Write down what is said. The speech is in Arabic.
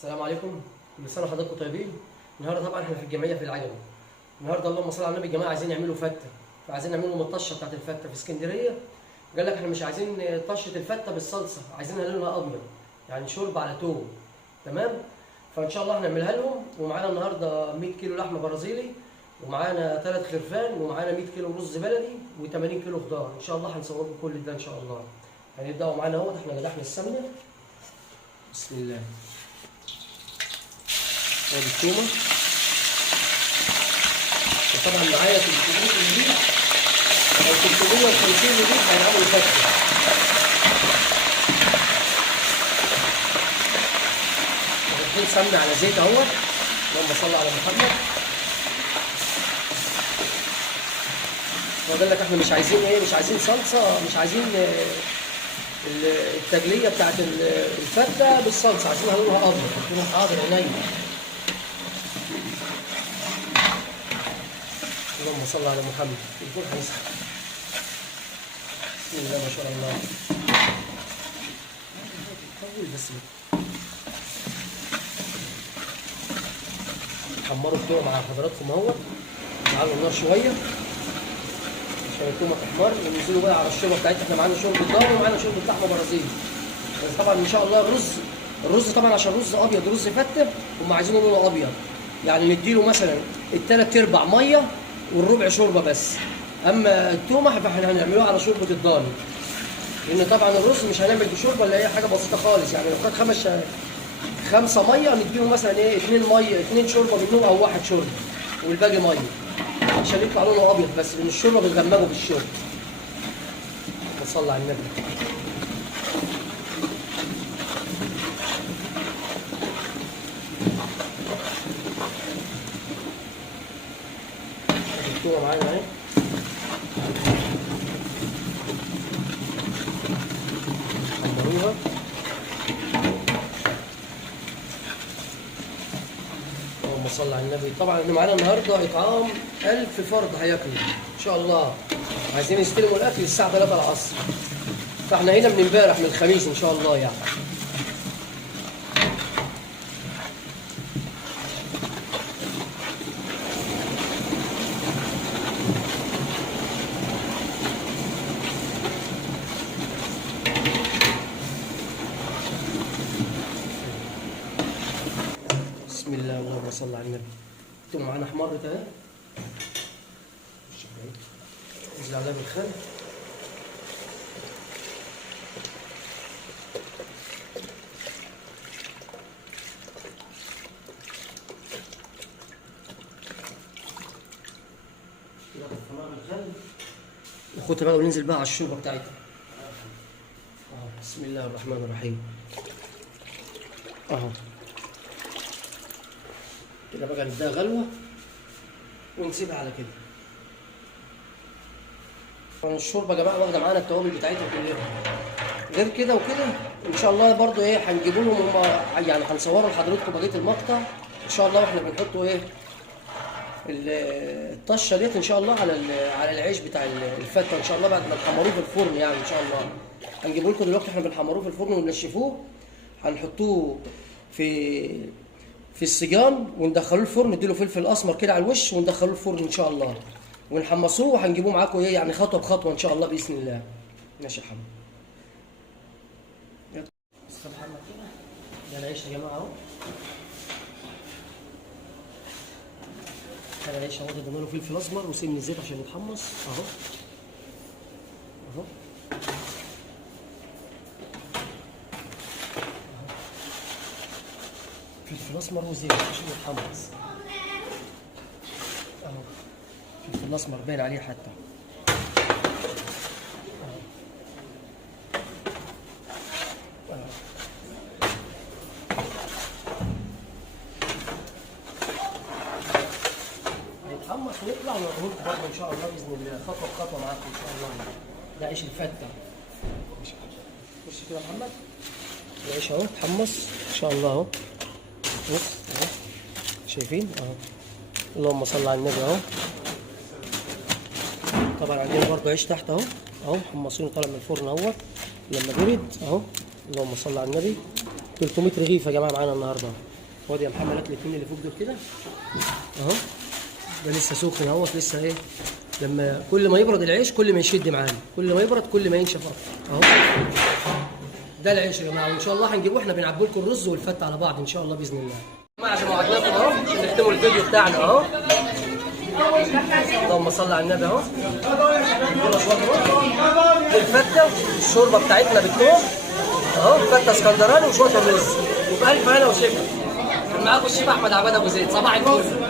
السلام عليكم، كل سنه وحضراتكم طيبين. النهارده طبعا احنا في الجمعيه في العجمي. النهارده اللهم صل على النبي الجماعه عايزين يعملوا فته، فعايزين نعمل لهم الطشه بتاعت الفته في اسكندريه. قال لك احنا مش عايزين طشه الفته بالصلصه، عايزينها لونها ابيض، يعني شرب على توم. تمام؟ فان شاء الله هنعملها لهم. ومعانا النهارده 100 كيلو لحمه برازيلي، ومعانا 3 خرفان، ومعانا 100 كيلو رز بلدي، و80 كيلو خضار. ان شاء الله هنصور لكم كل ده ان شاء الله. هنبداوا معانا اهوت. احنا قدحنا السمنه. بسم الله. ادي التومه. وطبعا معايا 300 مللي او 350 مللي هيعملوا فته. حاطين سمنه على زيت اهوت. اللهم صل على محمد. فقال لك احنا مش عايزين مش عايزين صلصه، مش عايزين التجليه بتاعت الفته بالصلصه، عايزينها لونها ابيض. قلت لهم حاضر عينيا. اللهم صل على محمد. الفول هيسخن. بسم الله ما شاء الله. طول بس. حمروا التوم مع حضراتكم اهوت. نعلوا النار شويه عشان التومه تحمر، وننزلوا بقى على الشوربه بتاعتنا. احنا معانا شوربه ضاني ومعانا شوربه لحمه برازيلي. بس طبعا ان شاء الله الرز طبعا عشان رز ابيض، رز فته، هم عايزينه لونه ابيض. يعني نديله مثلا الثلاث ارباع ميه والربع شوربه بس. اما التومه فاحنا هنعملوها على شوربه الضاني، لان طبعا الرز مش هنعمل بشوربه اللي هي حاجه بسيطه خالص. يعني لو خد 5 ميه نديله مثلا 2 ميه، 2 شوربه منهم او 1 شوربه، والباقي ميه عشان يطلع لونه ابيض بس، لان الشوربه بتغمقه بالشوربه. وصلى على النبي. التومه معانا اهي. حمروها. اللهم صل على النبي. طبعا احنا معانا النهارده اطعام 1000 فرد هياكلوا ان شاء الله. عايزين يستلموا الاكل الساعه 3 العصر. فاحنا هنا من امبارح، من الخميس ان شاء الله يعني. بسم الله. اللهم صل على النبي. انتم معانا حمرت اهي. ننزل عليها بالخل. ناخدها بقى وننزل بقى على الشوربه بتاعتها. بسم الله الرحمن الرحيم. اهو كده بقى نديها غلوه ونسيبها على كده. طبعا الشوربه يا جماعه واخده معانا التوابل بتاعتها كلها. غير كده وكده ان شاء الله برضو هنجيبوا لهم هم، يعني هنصوروا لحضراتكم بقيه المقطع ان شاء الله. واحنا بنحطوا الطشه ديت ان شاء الله على العيش بتاع الفته ان شاء الله، بعد ما نحمروه في الفرن يعني ان شاء الله. هنجيبه لكم دلوقتي. احنا بنحمروه في الفرن وننشفوه، هنحطوه في السجان وندخلوه الفرن، نديله فلفل اسمر كده على الوش وندخلوه الفرن ان شاء الله، ونحمصوه وهنجيبوه معاكم يعني خطوه بخطوه ان شاء الله باذن الله. ماشي يا حمد. استاذ محمد كده. ده العيش يا جماعه اهو. ده العيش اهو. ضدنا له فلفل اسمر وسمن زيت عشان يتحمص اهو. اهو فلفل اسمر وزيت عشان يتحمص اهو. فلفل اسمر باين عليه حتى. هيتحمص ويطلع ونوريكم برضه ان شاء الله باذن الله خطوه بخطوه معاكم ان شاء الله. ده عيش الفته. خش كده يا محمد. العيش اهو اتحمص ان شاء الله اهو. بص اهو شايفين اهو. اللهم صل على النبي اهو. طبعا عندنا برضه عيش تحت اهو. اهو محمصينه طالع من الفرن اهوت لما برد اهو. اللهم صل على النبي. 300 رغيف يا جماعه معانا النهارده. خد يا محمد هات الاثنين اللي فوق دول كده اهو. ده لسه سخن اهوت، لسه ايه، لما كل ما يبرد العيش كل ما يشد معانا، كل ما يبرد كل ما ينشف اكتر اهو. ده العيش يا جماعه، وان شاء الله هنجيبه احنا بنعبي لكم الرز والفته على بعض ان شاء الله باذن الله. يا جماعه عشان وعدناكم اهو عشان نختموا الفيديو بتاعنا اهو. اللهم صل على النبي اهو. الفته الشوربه بتاعتنا بالثوم اهو، فته اسكندراني وشويه الرز، وبألف هنا وشفا. كان معاكم الشيف احمد عباد ابو زيد. صباح الفل.